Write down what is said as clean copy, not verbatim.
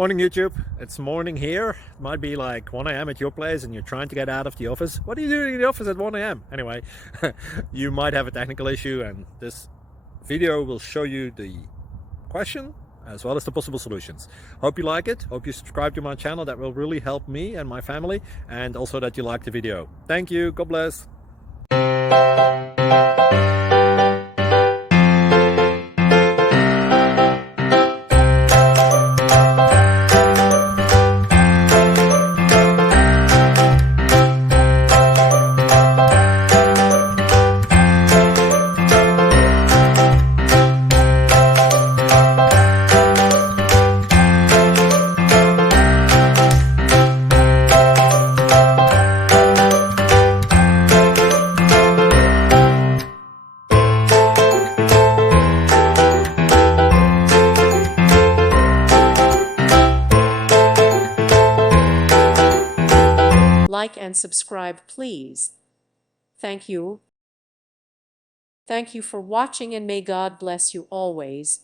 Morning YouTube, it's morning here. It might be like 1 a.m. at your place and you're trying to get out of the office. What are you doing in the office at 1 a.m.? Anyway, you might have a technical issue and this video will show you the question as well as the possible solutions. Hope you like it, hope you subscribe to my channel. That will really help me and my family, and also that you like the video. Thank you, God bless. Like and subscribe, please. Thank you. Thank you for watching, and may God bless you always.